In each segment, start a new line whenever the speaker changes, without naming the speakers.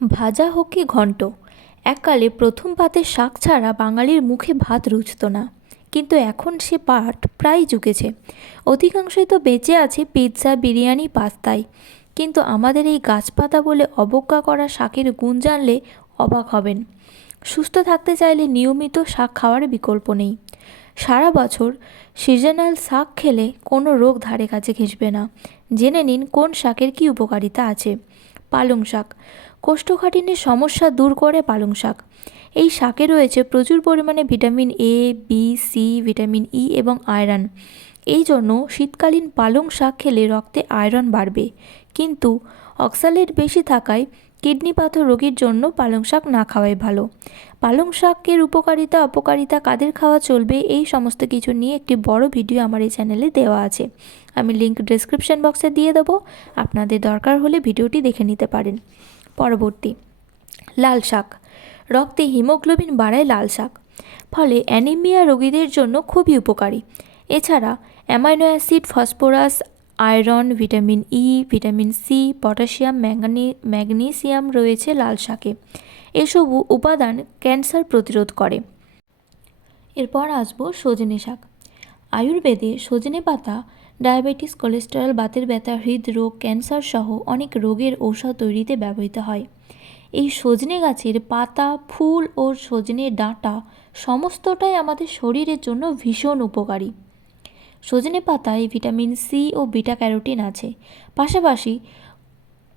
ভাজা হোক কি ঘন্ট, এককালে প্রথম পাতের শাক ছাড়া বাঙালির মুখে ভাত রুচত না। কিন্তু এখন সে পাট প্রায় জুকেছে অধিকাংশই তো বেঁচে আছে পিৎজা, বিরিয়ানি, পাস্তায়। কিন্তু আমাদের এই গাছপাতা বলে অবজ্ঞা করা শাকের গুণ জানলে অবাক হবেন। সুস্থ থাকতে চাইলে নিয়মিত শাক খাওয়ার বিকল্প নেই। সারা বছর সিজনাল শাক খেলে কোনো রোগ ধারে কাছে ঘেঁষবে না। জেনে নিন কোন শাকের কী উপকারিতা আছে। পালং শাক কোষ্ঠকাঠিন্যের সমস্যা দূর করে পালং শাক। এই শাকে রয়েছে প্রচুর পরিমাণে vitamin A B C vitamin E এবং আয়রন। এই জন্য শীতকালীন পালং শাক খেলে রক্তে আয়রন বাড়বে। কিন্তু অক্সালেট বেশি থাকায় কিডনি পাথর রোগীর জন্য পালং শাক না খাওয়াই ভালো। পালং শাকের উপকারিতা, অপকারিতা কাদের খাওয়া চলবে এই সমস্ত কিছু নিয়ে একটি বড় ভিডিও আমার এই চ্যানেলে দেওয়া আছে। আমি লিঙ্ক ডিসক্রিপশন বক্সে দিয়ে দেবো। আপনাদের দরকার হলে ভিডিওটি দেখে নিতে পারেন। পরবর্তী। লাল শাক। রক্তে হিমোগ্লোবিন বাড়ায় লাল শাক। ফলে অ্যানিমিয়া রোগীদের জন্য খুবই উপকারী। এছাড়া amino acid, phosphorus, iron, vitamin E vitamin C potassium manganese magnesium রয়েছে লাল শাকে। এসব উপাদান ক্যান্সার প্রতিরোধ করে। এরপর আসব সজনে শাক। আয়ুর্বেদে সজনে পাতা ডায়াবেটিস, কোলেস্টেরল, বাতের ব্যথা, হৃদরোগ, ক্যান্সার সহ অনেক রোগের ঔষধ তৈরিতে ব্যবহৃত হয়। এই সজনে গাছের পাতা, ফুল ও সজনে ডাঁটা সমস্তটাই আমাদের শরীরের জন্য ভীষণ উপকারী। সজনে পাতায় ভিটামিন সি ও বিটা ক্যারোটিন আছে। পাশাপাশি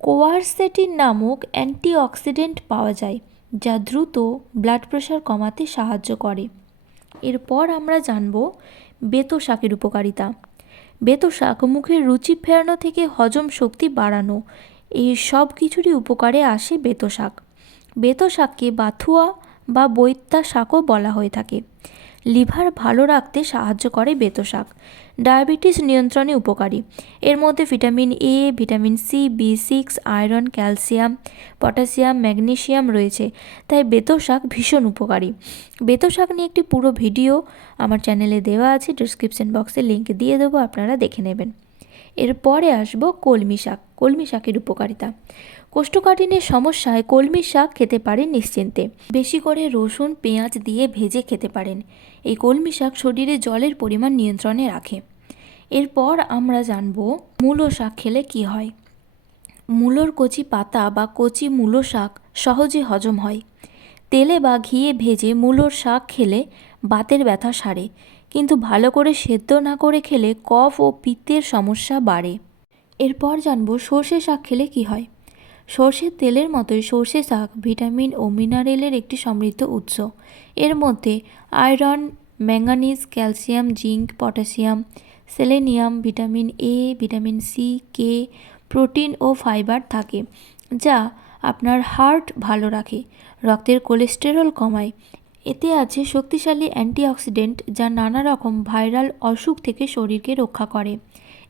কোয়ারসেটিন নামক অ্যান্টিঅক্সিডেন্ট পাওয়া যায়, যা দ্রুত ব্লাড প্রেশার কমাতে সাহায্য করে। এরপর আমরা জানব বেতো শাকের উপকারিতা। বেতো শাক মুখের রুচি ফেরানো থেকে হজম শক্তি বাড়ানো, এই সব কিছুরই উপকারে আসে বেতশাক বেতশাককে বেতো বাথুয়া বা বৈত্যা শাকও বলা হয়ে থাকে। লিভার ভালো রাখতে সাহায্য করে বেতো শাক। ডায়াবেটিস নিয়ন্ত্রণে উপকারী। এর মধ্যে vitamin A vitamin C B six iron calcium potassium magnesium রয়েছে। তাই বেতো শাক ভীষণ উপকারী। বেতো শাক নিয়ে একটি পুরো ভিডিও আমার চ্যানেলে দেওয়া আছে ডিসক্রিপশন বক্সে লিঙ্ক দিয়ে দেবো, আপনারা দেখে নেবেন। এরপরে আসব কলমি শাক। কলমি শাকের উপকারিতা। কোষ্ঠকাঠিন্যের সমস্যায় কলমি শাক খেতে পারেন নিশ্চিন্তে। বেশি করে রসুন, পেঁয়াজ দিয়ে ভেজে খেতে পারেন। এই কলমি শাক শরীরে জলের পরিমাণ নিয়ন্ত্রণে রাখে। এরপর আমরা জানব মূলো শাক খেলে কি হয়। মূলোর কচি পাতা বা কচি মূলো শাক সহজে হজম হয়। তেলে বা ঘিয়ে ভেজে মূলোর শাক খেলে বাতের ব্যথা সারে। কিন্তু ভালো করে সেদ্ধ না করে খেলে কফ ও পিত্তের সমস্যা বাড়ে। এরপর জানব সর্ষে শাক খেলে কি হয়। সর্ষের তেলের মতোই সর্ষে শাক ভিটামিন ও মিনারেলের একটি সমৃদ্ধ উৎস। এর মধ্যে iron, manganese, calcium, zinc, potassium, selenium, vitamin A, vitamin C, K, protein O fibre থাকে, যা আপনার হার্ট ভালো রাখে, রক্তের কোলেস্টেরল কমায়। এতে আছে শক্তিশালী অ্যান্টিঅক্সিডেন্ট যা নানা রকম ভাইরাল অসুখ থেকে শরীরকে রক্ষা করে।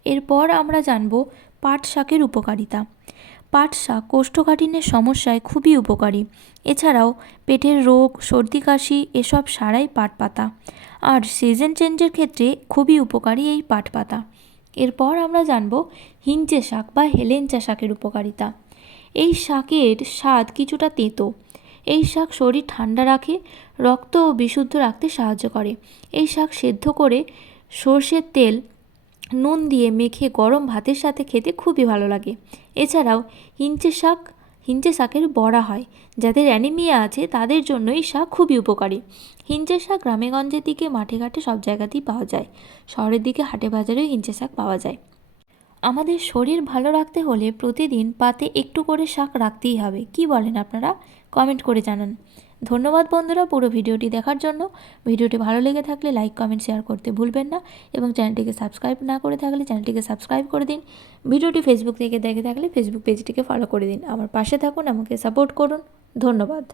এরপর আমরা জানব পাট শাকের উপকারিতা। পাট শাক কোষ্ঠকাঠিন্যের সমস্যায় খুবই উপকারী। এছাড়াও পেটের রোগ, সর্দি, কাশি এসব সারাই পাট পাতা। আর সিজন চেঞ্জের ক্ষেত্রে খুবই উপকারী এই পাট পাতা। এরপর আমরা জানব হিঞ্চে শাক বা হেলেঞ্চা শাকের উপকারিতা। এই শাকের স্বাদ কিছুটা তেঁতো। এই শাক শরীর ঠান্ডা রাখে, রক্ত ও বিশুদ্ধ রাখতে সাহায্য করে। এই শাক সেদ্ধ করে সর্ষের তেল নুন দিয়ে মেখে গরম ভাতের সাথে খেতে খুবই ভালো লাগে। এছাড়াও হিঞ্চে শাক, হিঞ্চে শাকের বড়া হয়। যাদের অ্যানিমিয়া আছে, তাদের জন্য এই শাক খুবই উপকারী। হিঞ্চে শাক গ্রামেগঞ্জের দিকে, মাঠে ঘাটে সব জায়গাতেই পাওয়া যায়। শহরের দিকে, হাটে বাজারেও হিঞ্চে শাক পাওয়া যায়। আমাদের শরীর ভালো রাখতে হলে প্রতিদিন পাতে একটু করে শাক রাখতেই হবে। কি বলেন আপনারা? কমেন্ট করে জানান। ধন্যবাদ বন্ধুরা পুরো ভিডিওটি দেখার জন্য। ভিডিওটি ভালো লেগে থাকলে লাইক কমেন্ট শেয়ার করতে ভুলবেন না এবং চ্যানেলটিকে সাবস্ক্রাইব না করে থাকলে চ্যানেলটিকে সাবস্ক্রাইব করে দিন। ভিডিওটি ফেসবুক থেকে দেখে থাকলে ফেসবুক পেজটিকে ফলো করে দিন। আমার পাশে থাকুন, আমাকে সাপোর্ট করুন। ধন্যবাদ।